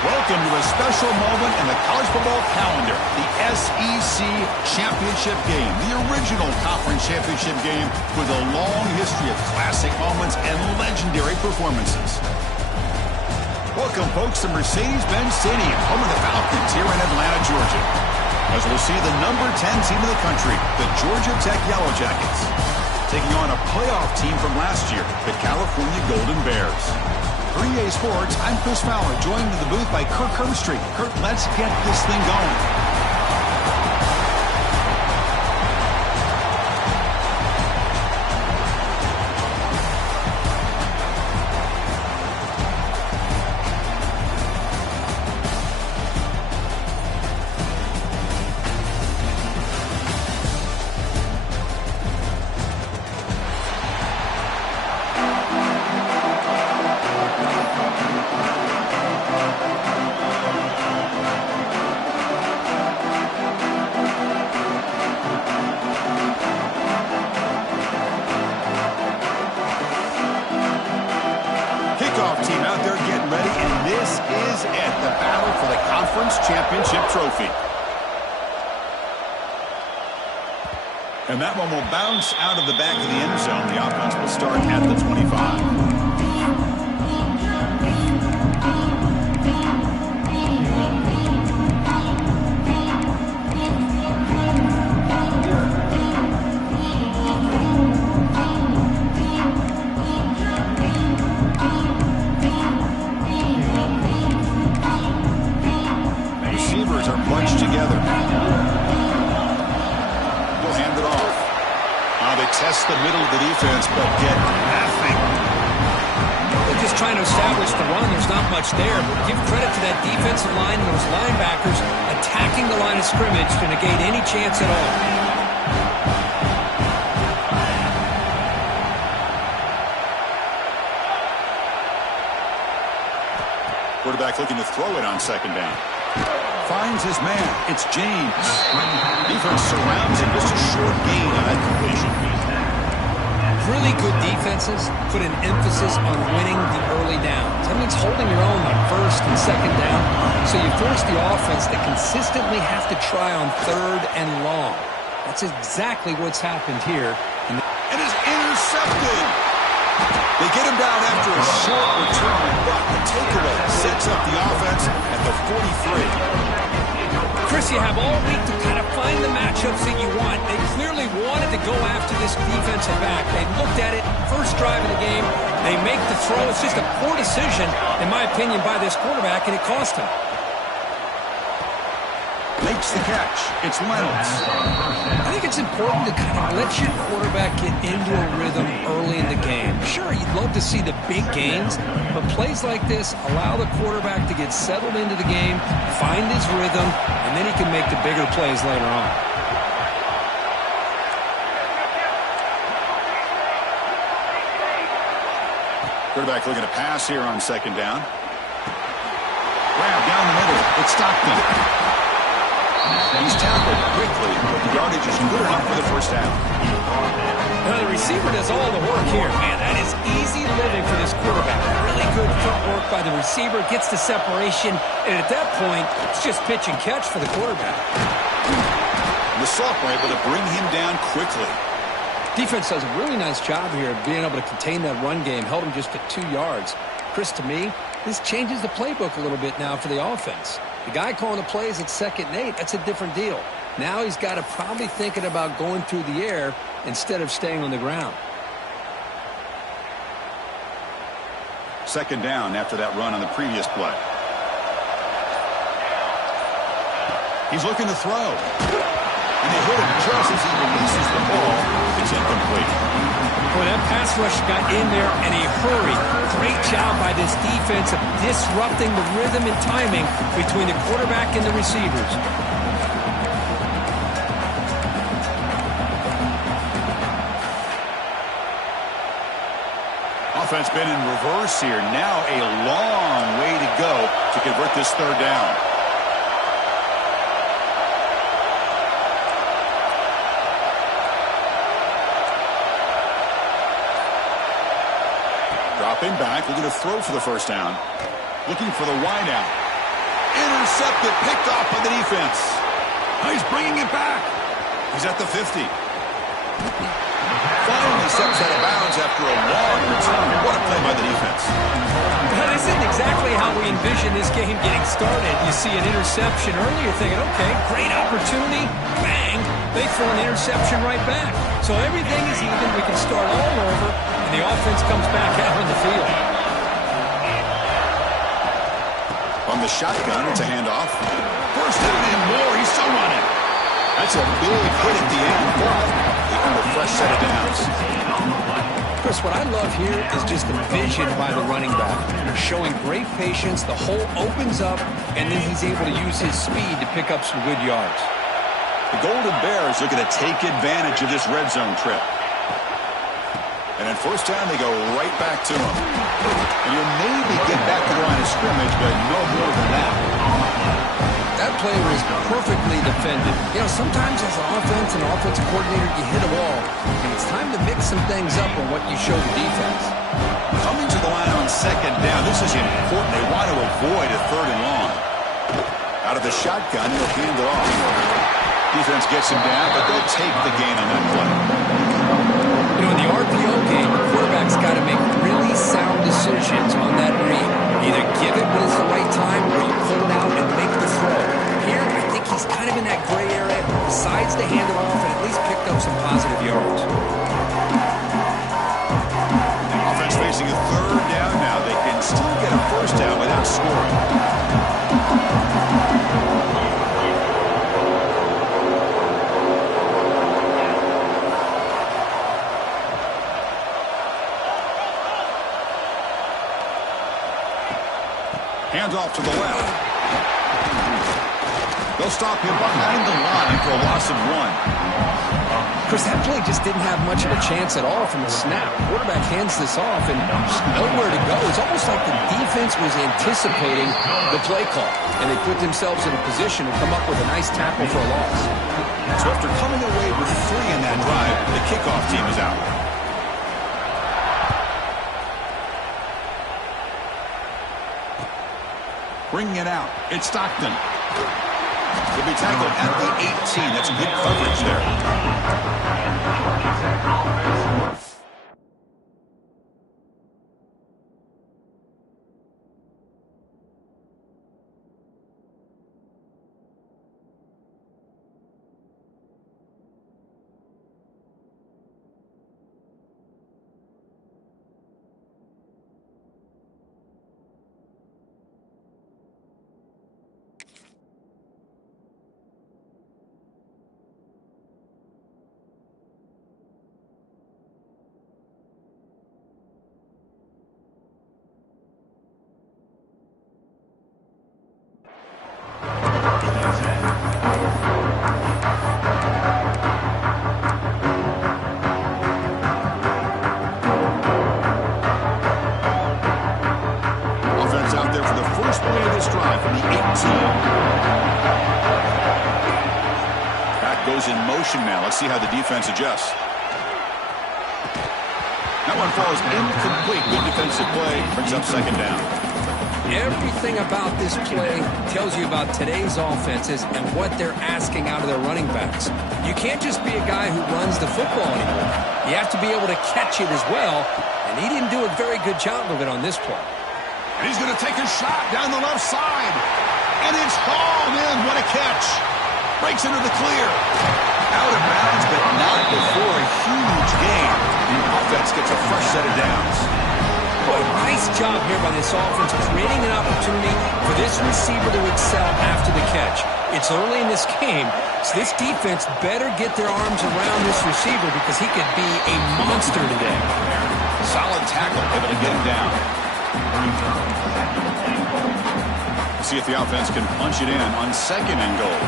Welcome to a special moment in the college football calendar, the SEC Championship game, the original conference championship game with a long history of classic moments and legendary performances. Welcome, folks, to Mercedes-Benz Stadium, home of the Falcons here in Atlanta, Georgia. As we'll see the number 10 team in the country, the Georgia Tech Yellow Jackets, taking on a playoff team from last year, the California Golden Bears. For EA Sports, I'm Chris Fowler, joined in the booth by Kirk Herbstreit. Kirk, let's get this thing going. Team out there getting ready, and this is it, the battle for the conference championship trophy. And that one will bounce out of the back of the end zone. The offense will start at the 25. Test the middle of the defense, but get nothing. They're just trying to establish the run. There's not much there. But give credit to that defensive line and those linebackers attacking the line of scrimmage to negate any chance at all. Quarterback looking to throw it on second down. Finds his man. It's James. Defense surrounds him. Just a short gain on that completion. Really good defenses put an emphasis on winning the early downs. That means holding your own on first and second down. So you force the offense to consistently have to try on third and long. That's exactly what's happened here. And is intercepted. They get him down after a short return, but the takeaway sets up the offense at the 43. Chris, you have all week to kind of find the matchups that you want. They clearly wanted to go after this defensive back. They looked at it, first drive of the game. They make the throw. It's just a poor decision, in my opinion, by this quarterback, and it cost him. Makes the catch. It's Reynolds. I think it's important to kind of let your quarterback get into a rhythm early in the game. Sure, you'd love to see the big gains, but plays like this allow the quarterback to get settled into the game, find his rhythm, and then he can make the bigger plays later on. Quarterback looking to pass here on second down. Grab down the middle. It's Stockton. He's tackled quickly, but the yardage is good enough for the first down. Now the receiver does all the work here. Man, that is easy living for this quarterback. Really good footwork by the receiver, gets the separation, and at that point, it's just pitch and catch for the quarterback. The sophomore able to bring him down quickly. Defense does a really nice job here of being able to contain that run game, held him just at 2 yards. Chris, to me, this changes the playbook a little bit now for the offense. The guy calling the plays at 2nd and 8, that's a different deal. Now he's got to probably thinking about going through the air instead of staying on the ground. Second down after that run on the previous play. He's looking to throw. And they hit him just as he releases the ball. It's incomplete. Boy, that pass rush got in there in a hurry. Great job by this defense of disrupting the rhythm and timing between the quarterback and the receivers. Offense been in reverse here. Now a long way to go to convert this third down. Dropping back, looking to throw for the first down. Looking for the wide out. Intercepted, picked off by the defense. Oh, he's bringing it back. He's at the 50. Finally steps out of bounds after a long return. What a play by the defense. This isn't exactly how we envision this game getting started. You see an interception early, you're thinking, okay, great opportunity. Bang! They throw an interception right back. So everything is even. We can start all over, and the offense comes back out on the field. From the shotgun, it's a handoff. First down and more. He's still running. That's a big hit at the end, but they earned a fresh set of downs. Chris, what I love here is just the vision by the running back. Showing great patience, the hole opens up, and then he's able to use his speed to pick up some good yards. The Golden Bears looking to take advantage of this red zone trip. And then first down, they go right back to him. And you'll maybe get back to the line of scrimmage, but no more than that. That play was perfectly defended. You know, sometimes as an offensive coordinator, you hit a wall, and it's time to mix some things up on what you show the defense. Coming to the line on second down, this is important. They want to avoid a third and long. Out of the shotgun, he'll hand it off. Defense gets him down, but they'll take the gain on that play. You know, in the RPO game, the quarterback's got to make really sound decisions on that read. Either give it when it's the right time, or you pull it out and make the throw. Here, I think he's kind of in that gray area, decides to hand it off and at least picked up some positive yards. Offense facing a third down now. They can still get a first down without scoring. Hands off to the left. They'll stop him behind the line for a loss of 1. Chris, that play just didn't have much of a chance at all from the snap. Quarterback hands this off and just nowhere to go. It's almost like the defense was anticipating the play call, and they put themselves in a position to come up with a nice tackle for a loss. So after coming away with 3 in that drive, the kickoff team is out. Bringing it out. It's Stockton. He'll be tackled at the 18. That's good coverage there. In motion now. Let's see how the defense adjusts. That one falls incomplete. Good defensive play. Brings up second down. Everything about this play tells you about today's offenses and what they're asking out of their running backs. You can't just be a guy who runs the football anymore. You have to be able to catch it as well, and he didn't do a very good job of it on this play. And he's going to take a shot down the left side. And it's hauled in. What a catch. Breaks into the clear. Out of bounds, but not before a huge gain. The offense gets a fresh set of downs. Boy, nice job here by this offense, creating an opportunity for this receiver to excel after the catch. It's early in this game, so this defense better get their arms around this receiver because he could be a monster today. Solid tackle, able to get him down. We'll see if the offense can punch it in on second and goal.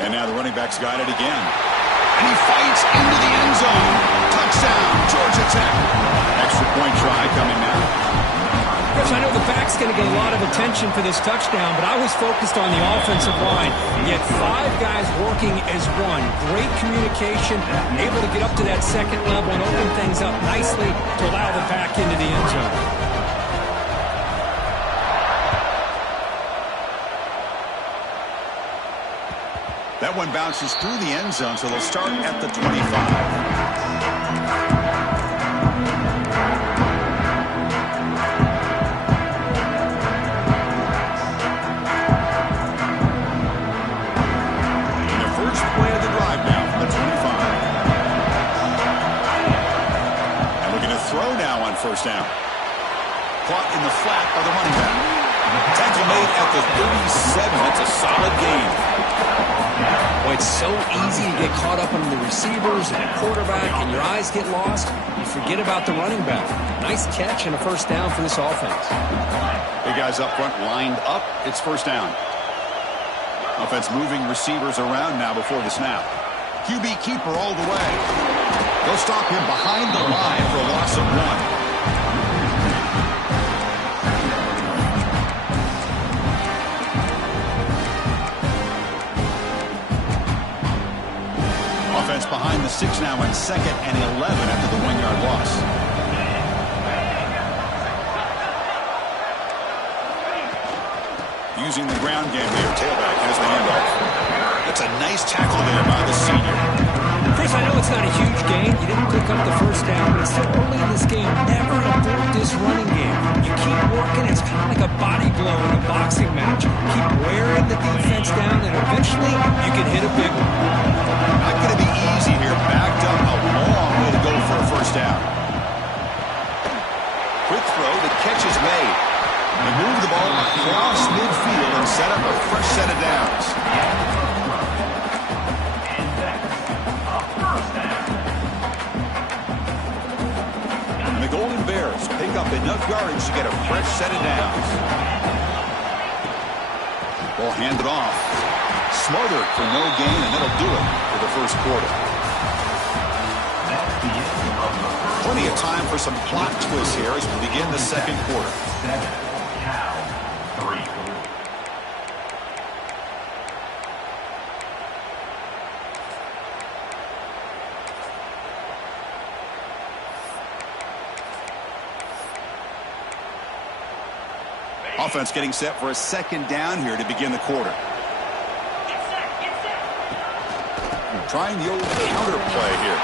And now the running back's got it again. And he fights into the end zone. Touchdown, Georgia Tech. Extra point try coming now. Chris, I know the back's going to get a lot of attention for this touchdown, but I was focused on the offensive line. You had 5 guys working as one. Great communication, able to get up to that second level and open things up nicely to allow the back into the end zone. That one bounces through the end zone, so they'll start at the 25. First down. Caught in the flat by the running back. Tackle made at the 37. That's a solid gain. Boy, it's so easy to get caught up in the receivers and the quarterback, and your eyes get lost. You forget about the running back. Nice catch and a first down for this offense. Big guys up front lined up. It's first down. Offense moving receivers around now before the snap. QB keeper all the way. They'll stop him behind the line for a loss of 1. Offense behind the 6 now in 2nd and 11 after the 1-yard loss. Using the ground game here. Tailback has the handoff. That's a nice tackle there by the senior. Chris, I know it's not a huge gain. You didn't pick up the first down, but it's still early in this game. Never abort this running game. You keep working. It's kind of like a body blow in a boxing match. Keep wearing the defense down, and eventually you can hit a big one. Not going to be easy here. Backed up a long way to go for a first down. Quick throw. The catch is made. They move the ball across midfield and set up a fresh set of downs. And the Golden Bears pick up enough yardage to get a fresh set of downs. Ball handed off. Smothered for no gain, and that'll do it for the first quarter. Plenty of time for some plot twists here as we begin the second quarter. Offense getting set for a second down here to begin the quarter. Trying the old counter play here.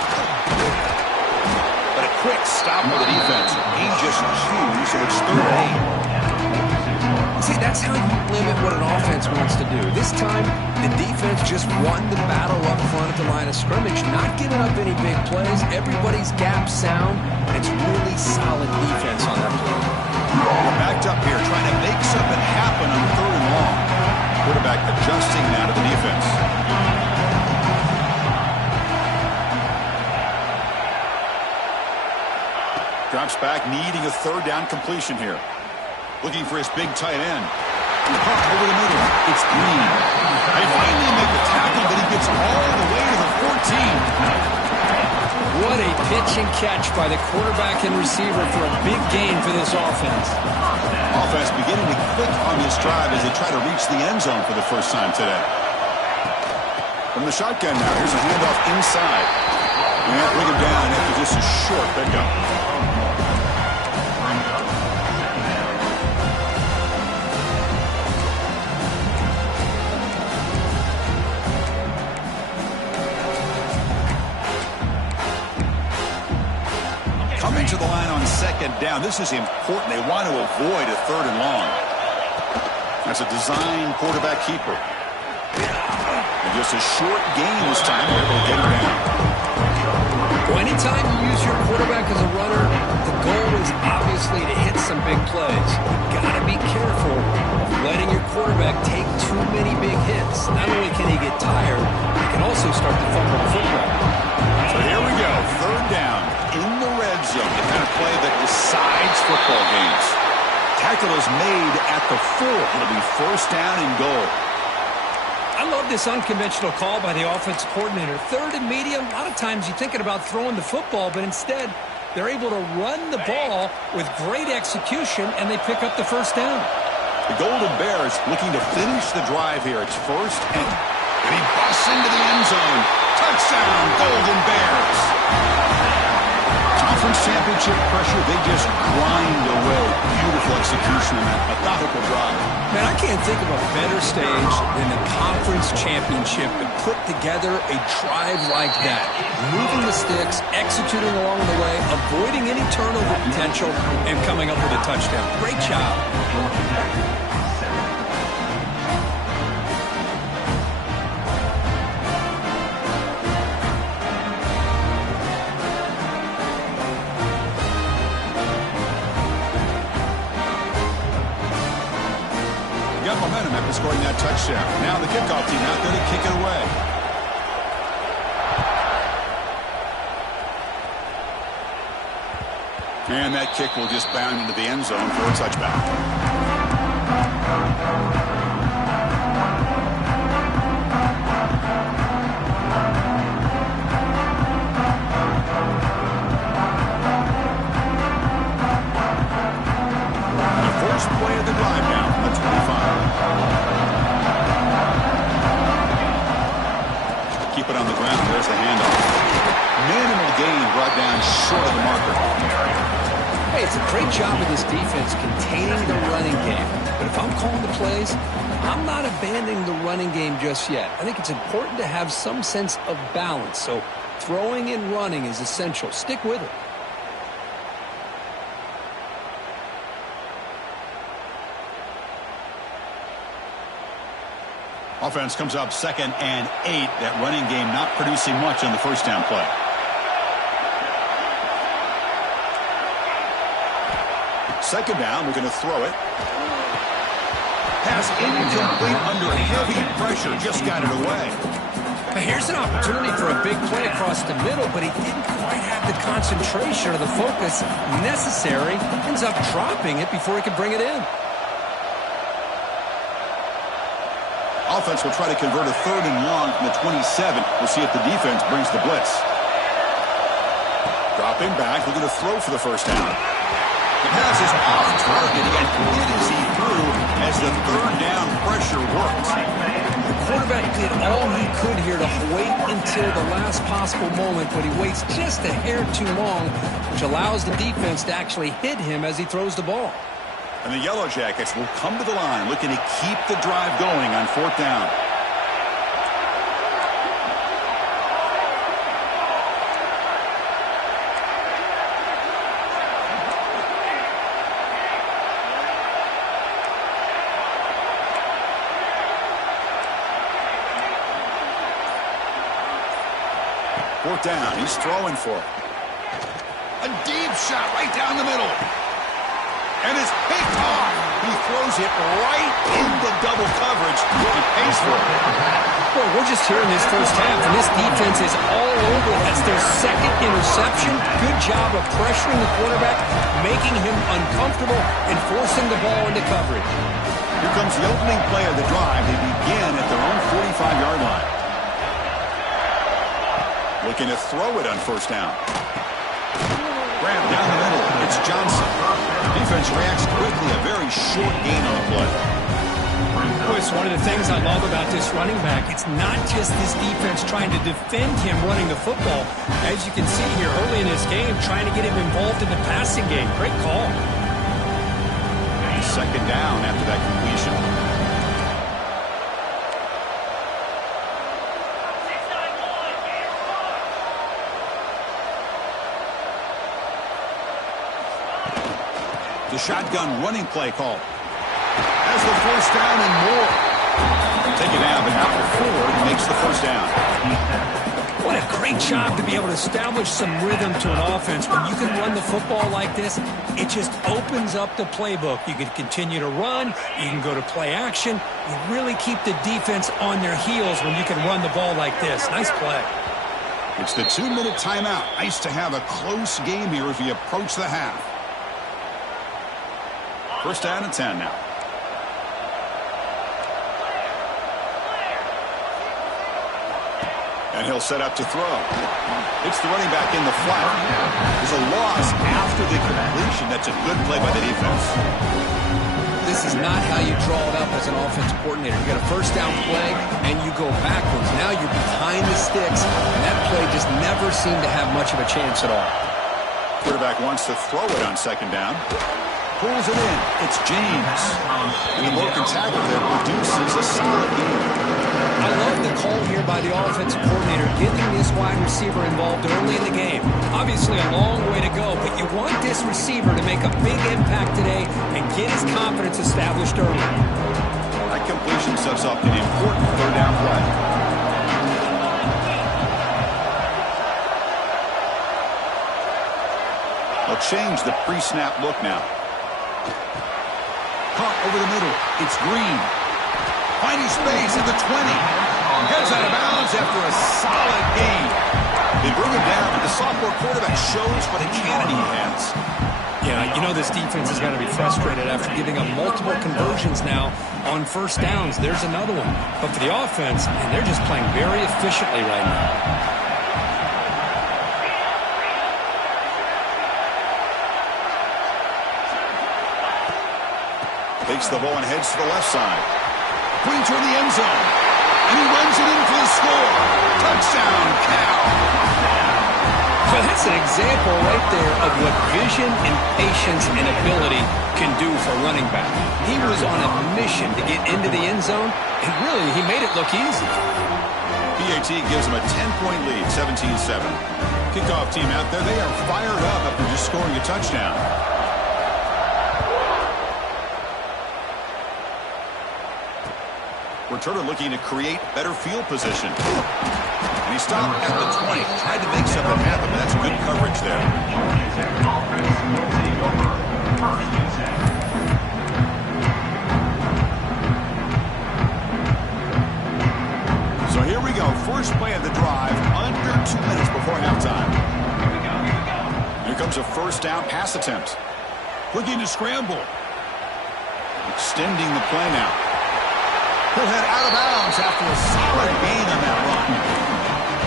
But a quick stop for the defense. He just chews, so it's 3rd and 8. See, that's how you limit what an offense wants to do. This time, the defense just won the battle up front at the line of scrimmage, not giving up any big plays. Everybody's gap sound, and it's really solid defense on that play. We're backed up here, trying to make something happen on 3rd and long. Quarterback adjusting now to the defense. Drops back, needing a 3rd down completion here. Looking for his big tight end. Caught over the middle. It's Green. They finally make the tackle, but he gets all the way to the 14. What a pitch and catch by the quarterback and receiver for a big gain for this offense. Offense beginning to click on this drive as they try to reach the end zone for the first time today. From the shotgun now, here's a handoff inside. And bring him down after just a short pickup. Coming to the line on second down. This is important. They want to avoid a 3rd and long. That's a design quarterback keeper. And just a short gain this time. They're able to get him down. Well, anytime you use your quarterback as a runner, the goal is obviously to hit some big plays. You've got to be careful of letting your quarterback take too many big hits. Not only can he get tired, he can also start to fumble the football. So here we go. 3rd down in the red zone. The kind of play that decides football games. Tackle is made at the 4. It'll be first down and goal. I love this unconventional call by the offensive coordinator. 3rd and medium, a lot of times you're thinking about throwing the football, but instead they're able to run the ball with great execution, and they pick up the first down. The Golden Bears looking to finish the drive here. It's first and he busts into the end zone. Touchdown, Golden Bears. Conference championship pressure, they just grind away. Beautiful execution on that methodical drive. Man, I can't think of a better stage than the conference championship to put together a drive like that. Moving the sticks, executing along the way, avoiding any turnover potential, and coming up with a touchdown. Great job. Got momentum after scoring that touchdown. Now the kickoff team out there to kick it away. And that kick will just bound into the end zone for a touchback. First play of the drive now from the 25. Keep it on the ground. There's the handoff. Minimal gain brought down short of the marker. Hey, it's a great job of this defense containing the running game. But if I'm calling the plays, I'm not abandoning the running game just yet. I think it's important to have some sense of balance. So throwing and running is essential. Stick with it. Offense comes up 2nd and 8. That running game not producing much on the first down play. Second down, we're going to throw it. Pass incomplete under heavy pressure. Just got it away. Here's an opportunity for a big play across the middle, but he didn't quite have the concentration or the focus necessary. Ends up dropping it before he could bring it in. Offense will try to convert a 3rd and long from the 27. We'll see if the defense brings the blitz. Dropping back, looking to throw for the first down. The pass is off target, and it is he through as the 3rd down pressure works. The quarterback did all he could here to wait until the last possible moment, but he waits just a hair too long, which allows the defense to actually hit him as he throws the ball. And the Yellow Jackets will come to the line looking to keep the drive going on 4th down. Fourth down, he's throwing for it. A deep shot right down the middle. And it's picked off. He throws it right into double coverage and pays for it. Well, we're just here in this first half, and this defense is all over. That's their 2nd interception. Good job of pressuring the quarterback, making him uncomfortable, and forcing the ball into coverage. Here comes the opening play of the drive. They begin at their own 45-yard line. Looking to throw it on first down. Grab down the middle. It's Johnson. Defense reacts quickly. A very short gain on the play. It's one of the things I love about this running back. It's not just this defense trying to defend him running the football. As you can see here early in this game, trying to get him involved in the passing game. Great call. Second down after that completion. The shotgun running play call. Has the first down and more. Taken out, but now Ford makes the first down. What a great job to be able to establish some rhythm to an offense. When you can run the football like this, it just opens up the playbook. You can continue to run. You can go to play action. You really keep the defense on their heels when you can run the ball like this. Nice play. It's the 2-minute timeout. Nice to have a close game here as we approach the half. First down and 10 now. And he'll set up to throw. It's the running back in the flat. There's a loss after the completion. That's a good play by the defense. This is not how you draw it up as an offensive coordinator. You got a first down play, and you go backwards. Now you're behind the sticks, and that play just never seemed to have much of a chance at all. Quarterback wants to throw it on second down. Pulls it in. It's James. And the broken tackle there produces a solid game. I love the call here by the offensive coordinator, getting this wide receiver involved early in the game. Obviously a long way to go, but you want this receiver to make a big impact today and get his confidence established early. That completion sets up an important third down play. They'll change the pre-snap look now. Caught over the middle. It's Green. Finding space at the 20. Heads out of bounds after a solid gain. They bring him down, but the sophomore quarterback shows what a cannon he has. Yeah, you know this defense has got to be frustrated after giving up multiple conversions now on first downs. There's another one. But for the offense, and they're just playing very efficiently right now. Takes the ball and heads to the left side. Green toward the end zone. And he runs it in for the score. Touchdown, Cal. So that's an example right there of what vision and patience and ability can do for a running back. He was on a mission to get into the end zone, and really, he made it look easy. PAT gives him a 10-point lead, 17-7. Kickoff team out there, they are fired up after just scoring a touchdown. Returner looking to create better field position. And he stopped at the 20. Tried to make something happen, but that's good coverage there. So here we go. First play of the drive, under 2 minutes before halftime. Here comes a first down pass attempt. Looking to scramble. Extending the play now. He'll head out of bounds after a solid gain on that run.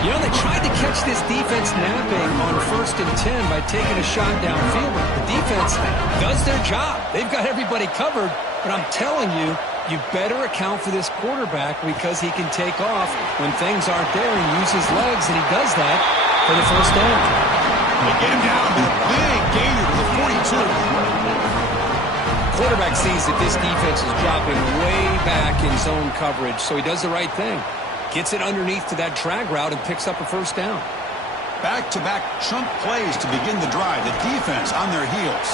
You know, they tried to catch this defense napping on 1st and 10 by taking a shot downfield. The defense does their job. They've got everybody covered, but I'm telling you, you better account for this quarterback because he can take off when things aren't there and use his legs, and he does that for the first down. They get him down with a big gainer to the 42. Quarterback sees that this defense is dropping way back in zone coverage, so he does the right thing. Gets it underneath to that drag route and picks up a first down. Back-to-back chunk plays to begin the drive. The defense on their heels.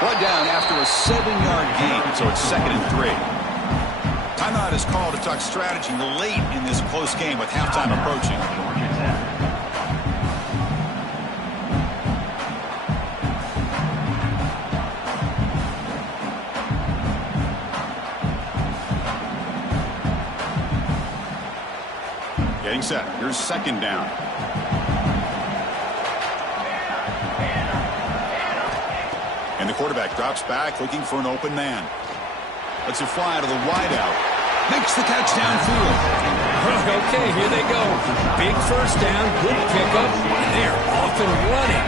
Brought down after a 7-yard gain, so it's 2nd and 3. Timeout is called to talk strategy late in this close game with halftime approaching. Getting set. Here's 2nd down. And the quarterback drops back looking for an open man. Lets it fly out of the wideout. Makes the catch downfield. Okay, here they go. Big first down, good pickup, and they're off and running.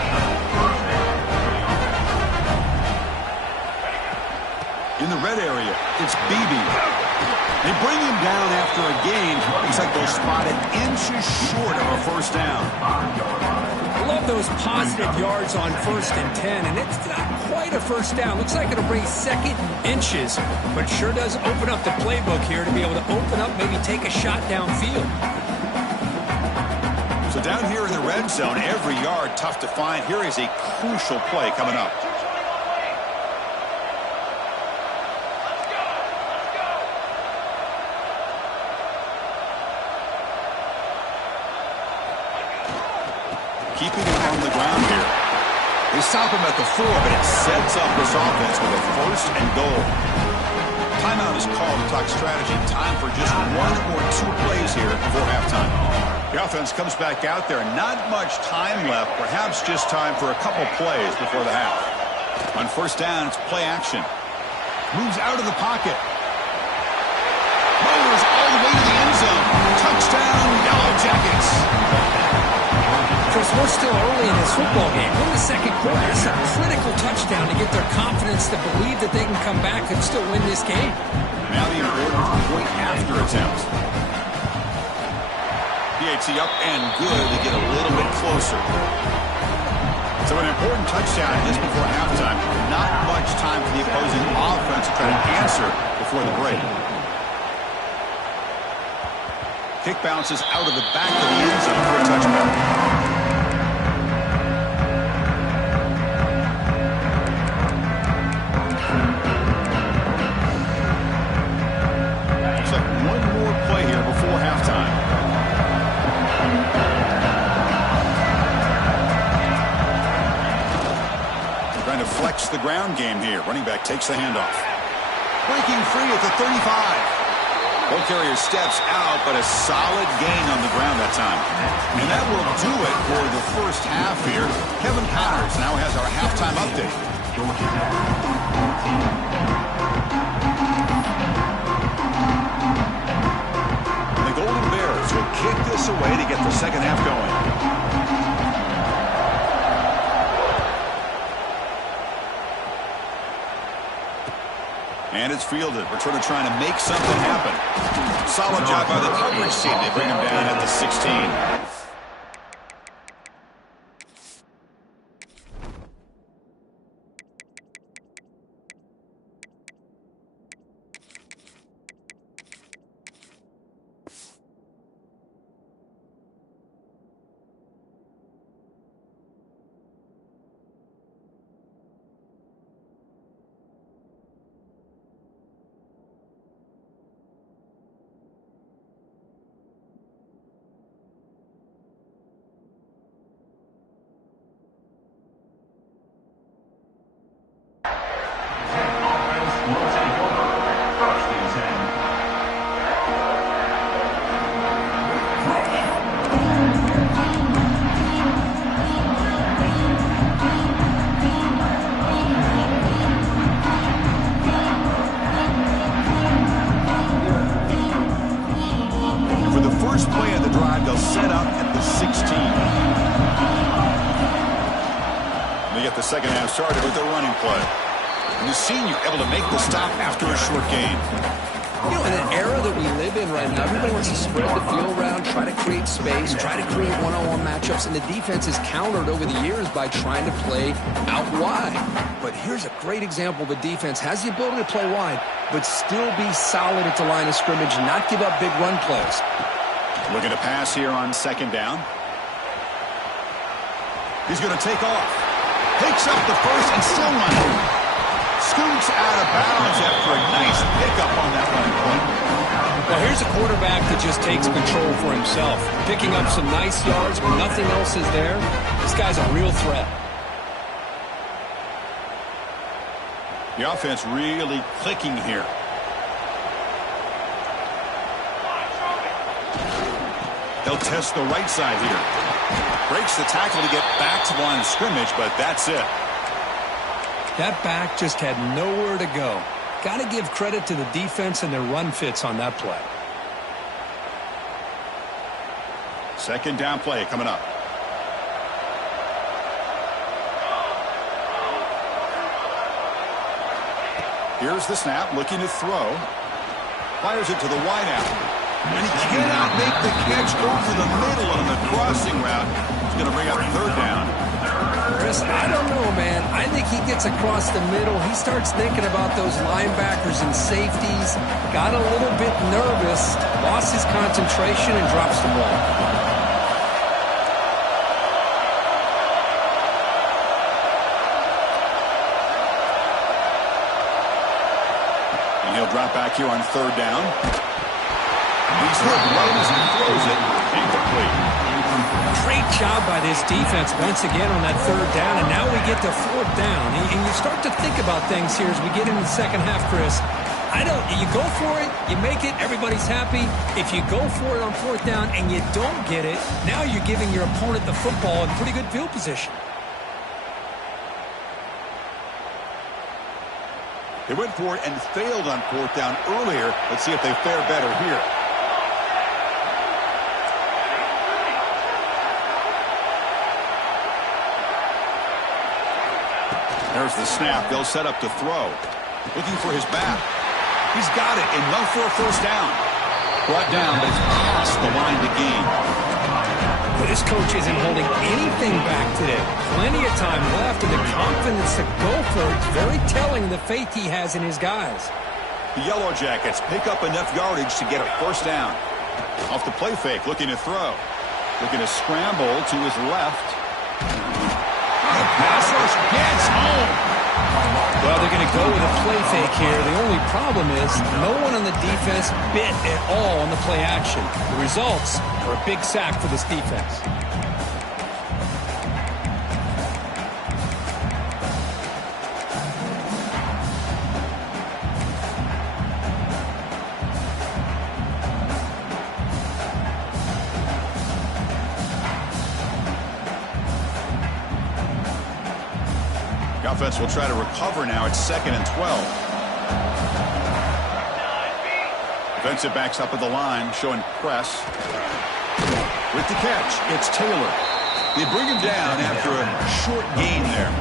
In the red area, it's Beebe. They bring him down after a gain. Looks like they'll spot it inches short of a first down. I love those positive yards on 1st and 10, and it's not quite a first down. Looks like it'll bring 2nd inches, but it sure does open up the playbook here to be able to open up, maybe take a shot downfield. So down here in the red zone, every yard tough to find. Here is a crucial play coming up. Keeping it on the ground here. They stop him at the 4, but it sets up this offense with a 1st and goal. Timeout is called to talk strategy. Time for just 1 or 2 plays here before halftime. The offense comes back out there. Not much time left. Perhaps just time for a couple plays before the half. On 1st down, it's play action. Moves out of the pocket. Motors all the way to the end zone. Touchdown, Yellow Jackets. Chris, we're still early in this football game. We're in the 2nd quarter. It's a critical touchdown to get their confidence to believe that they can come back and still win this game. Now the important point after attempt. PAT up and good to get a little bit closer. So an important touchdown just before halftime. closer before the break. Kick bounces out of the back of the end zone for a touchback. Flex the ground game here. Running back takes the handoff. Breaking free at the 35. Ball carrier steps out, but a solid gain on the ground that time. And that will do it for the first half here. Kevin Connors now has our halftime update. The Golden Bears will kick this away to get the second half going. And it's fielded. Returner trying to make something happen. Solid job by the coverage team. They bring him down at the 16. Second half started with a running play. And the senior able to make the stop after a short gain. You know, in an era that we live in right now, everybody wants to spread the field around, try to create space, try to create one-on-one matchups, and the defense is countered over the years by trying to play out wide. But here's a great example. The defense has the ability to play wide, but still be solid at the line of scrimmage and not give up big run plays. Looking to pass here on second down. He's going to take off. Takes up the first and still running. Scoots out of bounds after a nice pickup on that running play. Well, here's a quarterback that just takes control for himself. Picking up some nice yards when nothing else is there. This guy's a real threat. The offense really clicking here. They'll test the right side here. Breaks the tackle to get back to the line of scrimmage, but that's it. That back just had nowhere to go. Got to give credit to the defense and their run fits on that play. Second down play coming up. Here's the snap, looking to throw. Fires it to the wideout. And he cannot make the catch over the middle on the crossing route. He's going to bring up third down. Chris, I don't know, man. I think he gets across the middle. He starts thinking about those linebackers and safeties. Got a little bit nervous. Lost his concentration and drops the ball. And he'll drop back here on third down. He's hit right as he throws it. Incomplete. Great job by this defense once again on that third down, and now we get to fourth down. And you start to think about things here as we get into the second half, Chris. You go for it, you make it, everybody's happy. If you go for it on fourth down and you don't get it, now you're giving your opponent the football in pretty good field position. They went for it and failed on fourth down earlier. Let's see if they fare better here. There's the snap. They'll set up to throw. Looking for his back. He's got it. Enough for a first down. Brought down, but it's past the line to gain. But his coach isn't holding anything back today. Plenty of time left and the confidence to go for it. It's very telling the faith he has in his guys. The Yellow Jackets pick up enough yardage to get a first down. Off the play fake, looking to throw. Looking to scramble to his left. The pass rush gets home. Well, they're going to go with a play fake here. The only problem is no one on the defense bit at all on the play action. The results are a big sack for this defense. The offense will try to recover now. It's 2nd and 12. Defensive backs up at the line, showing press. With the catch, it's Taylor. They bring him down after a short gain there.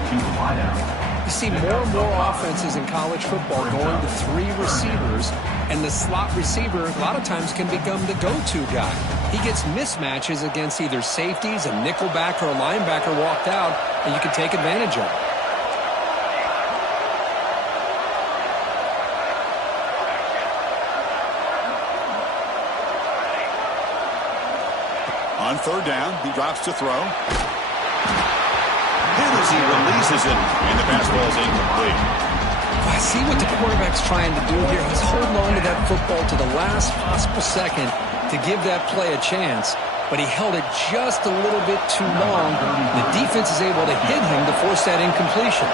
You see more and more offenses in college football going to 3 receivers, and the slot receiver a lot of times can become the go-to guy. He gets mismatches against either safeties, a nickelback, or a linebacker walked out, and you can take advantage of it. On 3rd down, he drops to throw. Hit as he releases it, and the pass ball is incomplete. I see what the quarterback's trying to do here. He's holding on to that football to the last possible second to give that play a chance, but he held it just a little bit too long. The defense is able to hit him to force that incompletion.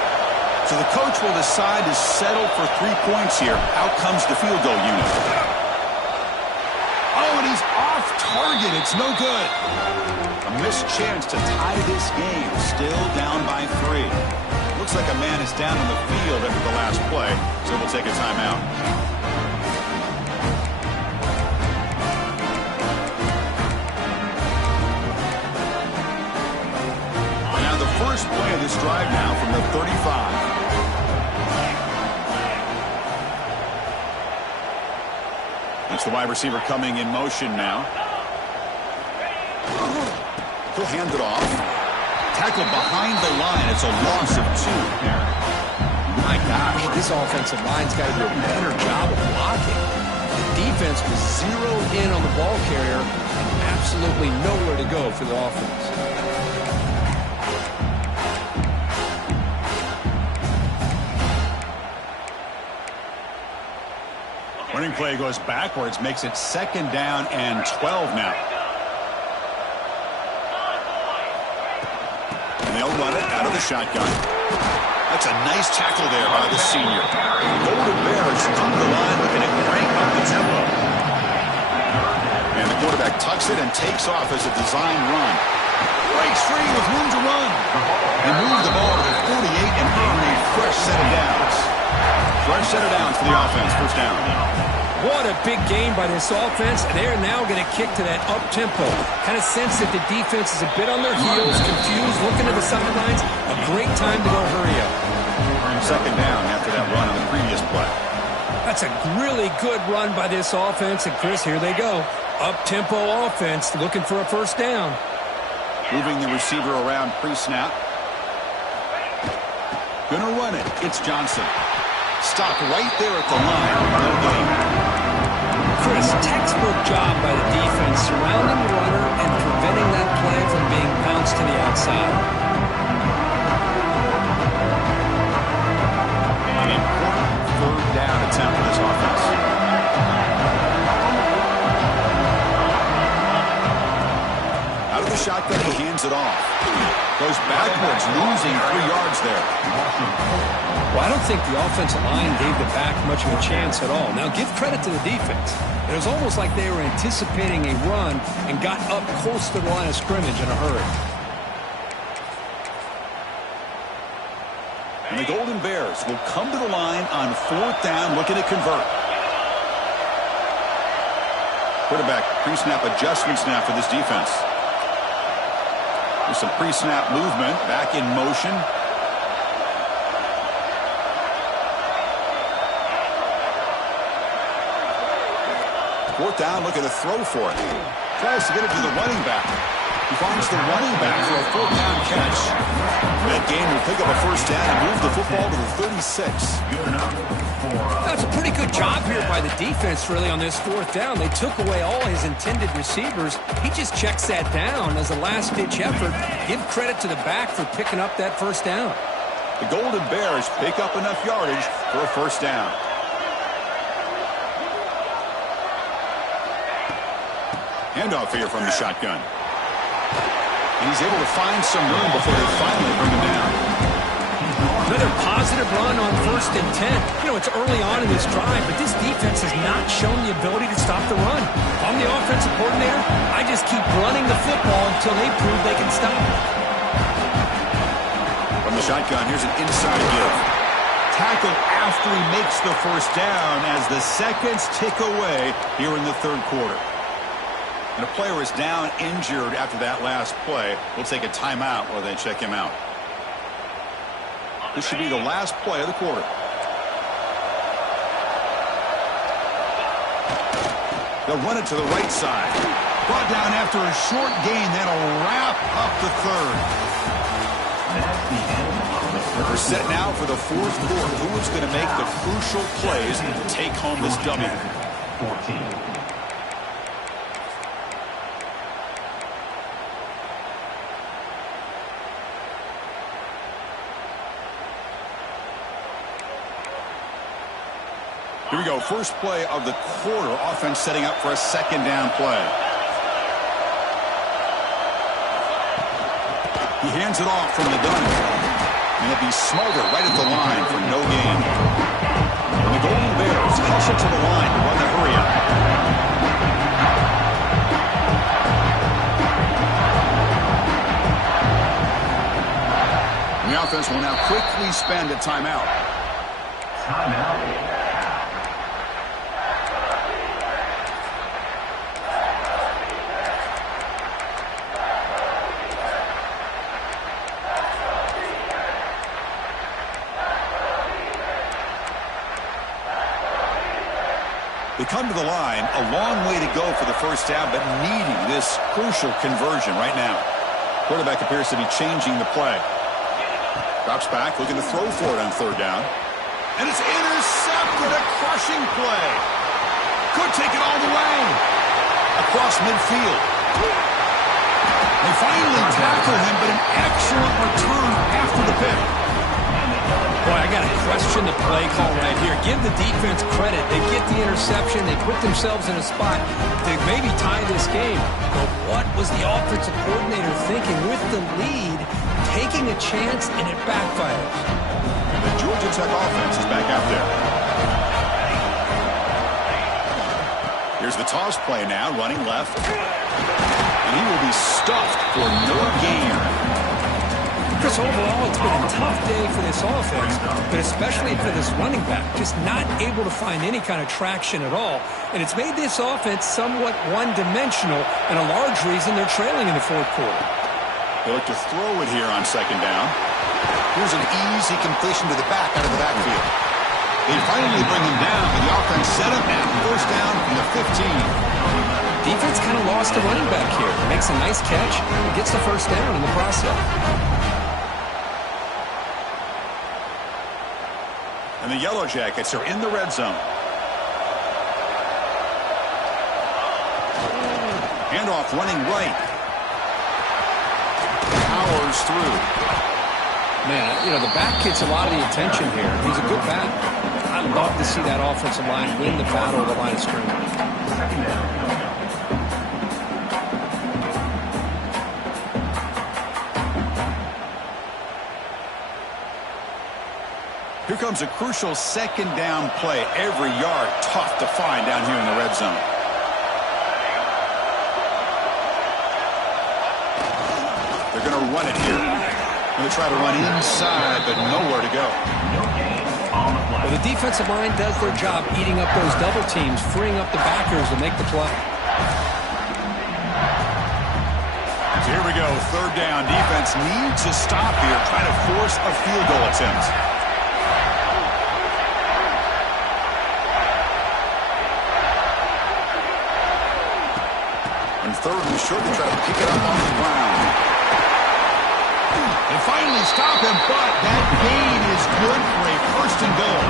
So the coach will decide to settle for 3 points here. Out comes the field goal unit. Oh, and he's off target. It's no good. A missed chance to tie this game. Still down by 3. Looks like a man is down on the field after the last play, so we'll take a timeout. Now the first play of this drive now from the 35. That's the wide receiver coming in motion now. He'll hand it off. Tackled behind the line. It's a loss of 2. My gosh, this offensive line's got to do a better job of blocking. The defense was zeroed in on the ball carrier and absolutely nowhere to go for the offense. Running play goes backwards, makes it 2nd down and 12 now. And they'll run it out of the shotgun. That's a nice tackle there by the senior. Golden Bears on the line looking to crank up the tempo. And the quarterback tucks it and takes off as a design run. Breaks free with room to run. And move the ball to the 48 and earn a fresh set of downs. Fresh set of downs for the offense. First down. What a big game by this offense. They're now going to kick to that up-tempo. Kind of sense that the defense is a bit on their heels, confused, looking to the sidelines. A great time to go hurry up. 2nd down after that run on the previous play. That's a really good run by this offense. And, Chris, here they go. Up-tempo offense looking for a first down. Moving the receiver around pre-snap. Gonna run it. It's Johnson. Stopped right there at the line. No gain. Chris, textbook job by the defense, surrounding the runner and preventing that play from being bounced to the outside. An important 3rd down attempt for this offense. Out of the shotgun, he hands it off. Goes backwards, losing 3 yards there. Well, I don't think the offensive line gave the back much of a chance at all. Now, give credit to the defense. It was almost like they were anticipating a run and got up close to the line of scrimmage in a hurry. And the Golden Bears will come to the line on 4th down, looking to convert. Quarterback pre-snap adjustments now for this defense. There's some pre-snap movement, back in motion. Fourth down, looking to throw for it. Tries to get it to the running back. He finds the running back for a 4th down catch. That gain will pick up a 1st down and move the football to the 36. That's a pretty good job here by the defense, really, on this 4th down. They took away all his intended receivers. He just checks that down as a last-ditch effort. Give credit to the back for picking up that 1st down. The Golden Bears pick up enough yardage for a 1st down. Handoff here from the shotgun. And he's able to find some room before they finally bring him down. Another positive run on 1st and 10. You know, it's early on in this drive, but this defense has not shown the ability to stop the run. If I'm the offensive coordinator, I just keep running the football until they prove they can stop it. From the shotgun, here's an inside give. Tackle after he makes the 1st down as the seconds tick away here in the 3rd quarter. And a player is down injured after that last play. We'll take a timeout while they check him out. This should be the last play of the quarter. They'll run it to the right side. Brought down after a short gain. That'll wrap up the 3rd. We're set now for the 4th quarter. Who is going to make the crucial plays and take home this W? 14. Here we go. First play of the quarter. Offense setting up for a 2nd down play. He hands it off from the gun. And it'll be Smolder right at the line for no gain. And the Golden Bears hustle to the line to run the hurry up. And the offense will now quickly spend a timeout. Timeout. They come to the line, a long way to go for the 1st down, but needing this crucial conversion right now. Quarterback appears to be changing the play. Drops back, looking to throw for it on 3rd down. And it's intercepted, a crushing play. Could take it all the way. Across midfield. They finally tackle him, but an excellent return after the pick. Boy, I got to question the play call right here. Give the defense credit. They get the interception. They put themselves in a spot to maybe tie this game. But what was the offensive coordinator thinking with the lead, taking a chance, and it backfires? And the Georgia Tech offense is back out there. Here's the toss play now, running left. And he will be stuffed for no gain. Chris, overall, it's been a tough day for this offense, but especially for this running back, just not able to find any kind of traction at all. And it's made this offense somewhat one-dimensional, and a large reason they're trailing in the 4th quarter. They look to throw it here on 2nd down. Here's an easy completion to the back out of the backfield. They finally bring him down, and the offense set up at 1st down from the 15. Defense kind of lost the running back here. Makes a nice catch and gets the 1st down in the process. And the Yellow Jackets are in the red zone. Handoff running right. Powers through. Man, you know, the back gets a lot of the attention here. He's a good back. I'd love to see that offensive line win the battle of the line of scrimmage. Here comes a crucial 2nd down play. Every yard tough to find down here in the red zone. They're going to run it here. Going to try to run inside, but nowhere to go. Well, the defensive line does their job eating up those double teams, freeing up the backers to make the play. So here we go, 3rd down. Defense needs to stop here, try to force a field goal attempt. On third and short to try to pick it up on the ground. They finally stop him, but that gain is good for a first and goal.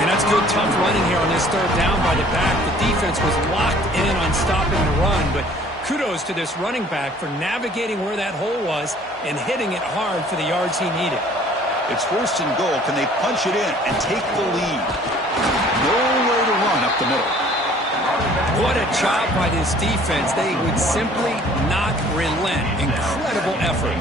And that's good, tough running here on this third down by the back. The defense was locked in on stopping the run, but kudos to this running back for navigating where that hole was and hitting it hard for the yards he needed. It's first and goal. Can they punch it in and take the lead? Nowhere to run up the middle. What a job by this defense. They would simply not relent. Incredible effort.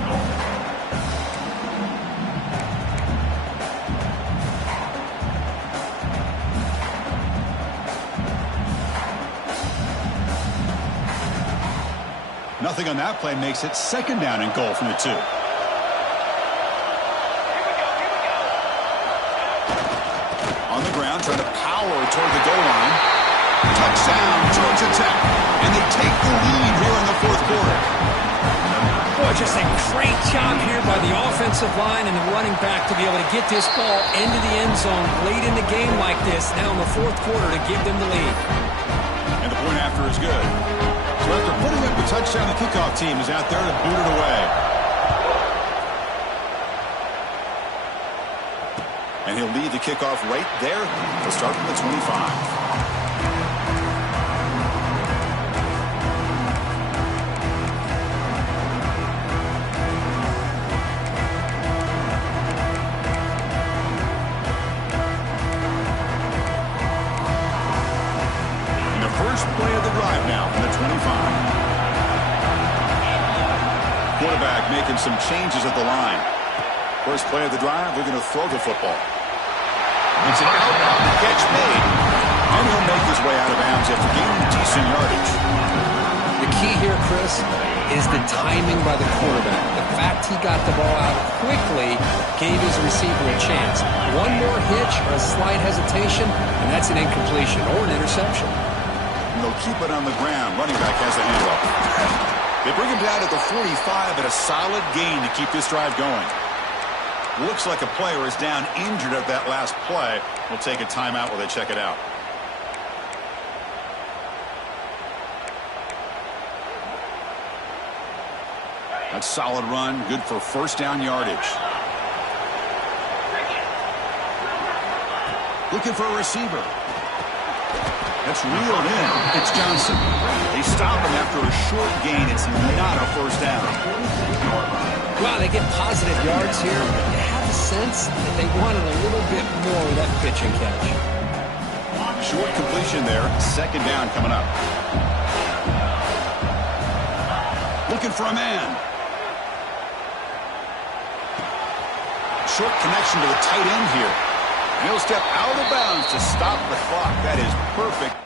Nothing on that play makes it second down and goal from the 2. On the ground, trying to power toward the goal line. Touchdown, Georgia Tech. And they take the lead here in the fourth quarter. Boy, just a great job here by the offensive line and the running back to be able to get this ball into the end zone late in the game like this, now in the fourth quarter, to give them the lead. And the point after is good. So after putting up the touchdown, the kickoff team is out there to boot it away. And he'll lead the kickoff right there. He'll start from the 25. Play of the drive now from the 25. Quarterback making some changes at the line. First play of the drive, we're going to throw the football. It's an out on the catch made. And he'll make his way out of bounds after gaining decent yardage. The key here, Chris, is the timing by the quarterback. The fact he got the ball out quickly gave his receiver a chance. One more hitch or a slight hesitation, and that's an incompletion or an interception. And they'll keep it on the ground. Running back has the handoff. They bring him down at the 45, but a solid gain to keep this drive going. Looks like a player is down injured at that last play. We'll take a timeout while they check it out. That's a solid run. Good for first down yardage. Looking for a receiver. That's reeled in. It's Johnson. They stop him after a short gain. It's not a first down. Wow, they get positive yards here. You have a sense that they wanted a little bit more of that pitch and catch. Short completion there. Second down coming up. Looking for a man. Short connection to the tight end here. And he'll step out of bounds to stop the clock. That is perfect.